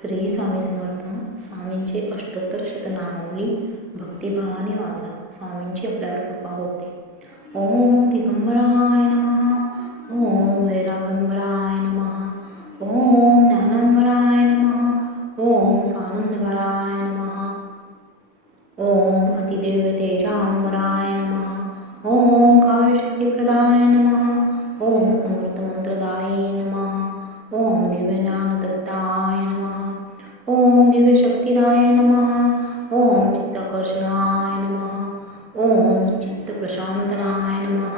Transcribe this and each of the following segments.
श्री स्वामी समर्थ. स्वामींचे अष्टोत्तर शतनामावली भक्तिभावाने वाचा. स्वामींची आपल्यावर कृपा होते. ओम दिगंबराय नमः. ओम वैरागंबराय ओम चित्तप्रशांतनाय नमः।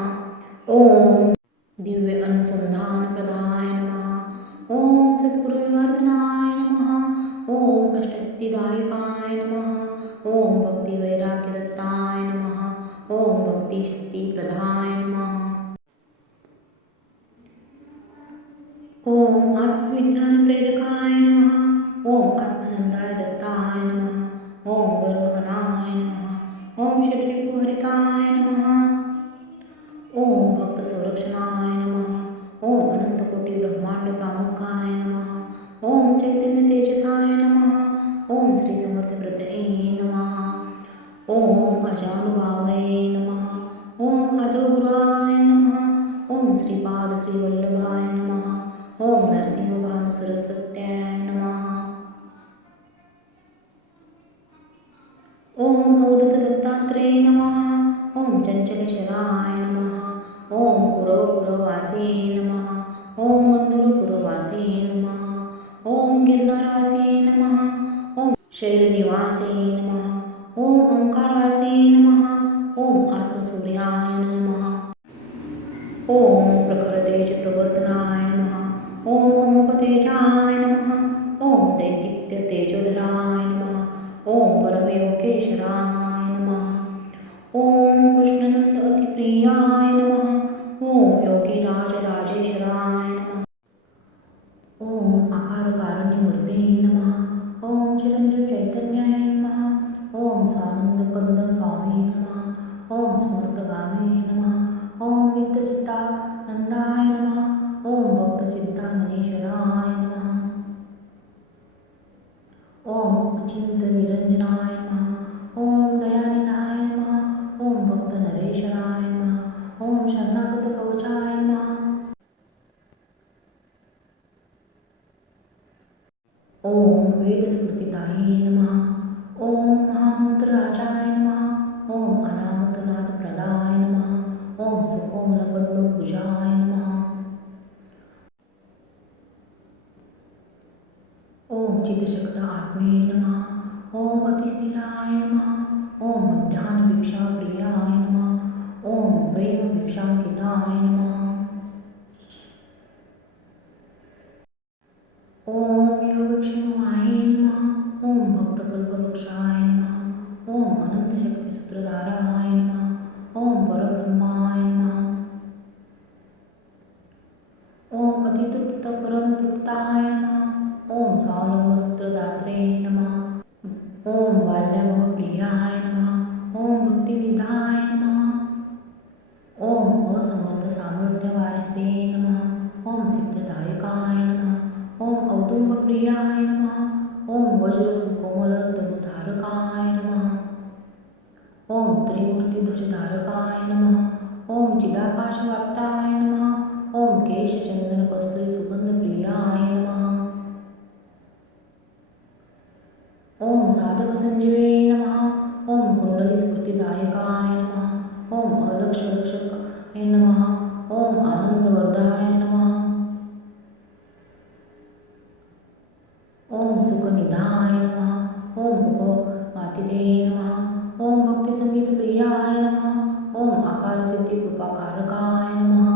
ओम दिव्य अनुसंधानप्रदाय नमः। ओम सद्गुरुविवर्धनाय नमः। ओम अष्टसिद्धिदायकाय नमः। ओम भक्तिवैराग्यदत्ताय नमः। ओम भक्तिशक्तिप्रदाय नमः। ओम आत्मविज्ञानप्रेरकाय नमः। ओम आत्मनंदाय दत्ताय नमः। ओम गर्वहनाय ॐ षट्रिपुहरिताय नमः। ॐ भक्तसंरक्षणाय नमः। ॐ अनन्तकोटिब्रह्माण्डप्रामुखाय नमः। ॐ चैतन्यतेजसाय नमः। ॐ श्रीसमर्थवृतये नमः। ॐ अजानुभावये नमः। ॐ अधौगुराय नमः। ॐ श्रीपादश्रीवल्लभाय नमः। ॐ नरसिंहभानुसरस्वत्याय दत्तात्रेय नमः ओम चंचलेश्वराय नमः ओम कुरवपुरवासे नमः ओम गंधर्वपुरवासे नमः ओम गिरनारवासे नमः ओम शैलनिवासे नमः ओम ओंकारवासे नमः ओम आत्मसूर्याय नमः ओम प्रखरतेज प्रवर्तनाय नमः ओम अमुकतेजाय नमः ओम दैदीप्य तेजोधराय नमः ओम परमयोगेश्वराय भक्तचिंतामणीश्वराय नमः। ओम अचिंत निरंजनाय नमः। ओम दयानिधाय नमः। ओम भक्त नरेश्वराय नमः। ओम शरणागत कवचाय नमः। ओम वेदस्मृतिदाये नमः। ओम महामंत्रराजाय नमः। ओम अनाहतनाथप्रदाय नमः। ओम सुकोमलपद्मपूजाय नमः आत्मे नमः। ओम अतिस्थिराय नमः। नमः ओम सिद्धदायकाय नमः। ओम औदुंबप्रियाय नमः। ओम वज्र सुकोमल तनुधारकाय नमः। ओम त्रिमूर्तिध्वजधारकाय नमः। ओम चिदाकाशव्याप्ताय नमः। ओम नमः। साधक संजीवे नमः। ओम कुंडली स्फूर्तिदायकाय नमः। ओम अलक्ष रक्षकाय नमः। उपमातिदे नमः। ओम भक्तिसंगीत प्रियाय नमः। ओम आकार सिद्धी कृपाकारकाय नमः।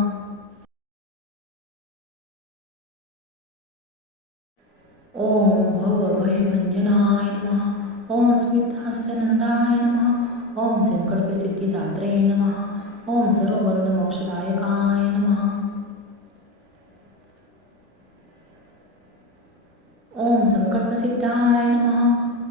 ओम भवभयभञ्जनाय नमः। ओम स्मितहास्यनन्दाय नमः। ओम सङ्कल्पसिद्धिदात्रे नमः। ओम सर्वबन्धमोक्षदायकाय नमः। ओम संकल्पसिद्धाय नमः।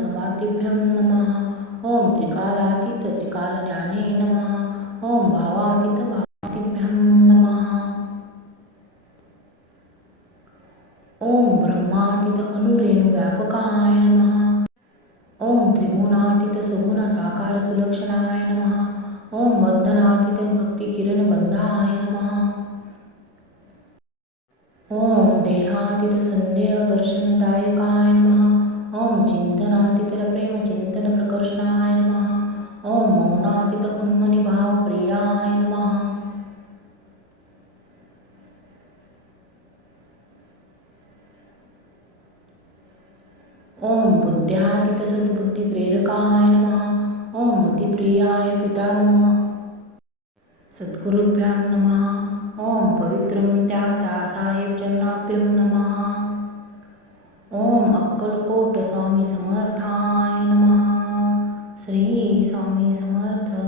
समादिभ्यं नमः। ॐ त्रिकालातीतत्रिकालज्ञाने नमः। ॐ भावातीतभावादिभ्यं नमः। ॐ ब्रह्मातीत अनुरेणुव्यापकाय नमः। ॐ त्रिगुणातीतसगुणसाकारसुलक्षणाय नमः। ॐ बन्धनातीतभक्तिकिरणबन्धाय नमः। ॐ देहातीतसन्देह ॐ बुद्ध्यादितसद्बुद्धिप्रेरकाय नमः। ॐ मतिप्रियाय पितामह। सद्गुरुभ्यां नमः। ॐ पवित्रं त्याता साहेबचरणाभ्यं नमः। ॐ अक्कलकोटस्वामी समर्थाय नमः। श्री स्वामी समर्थ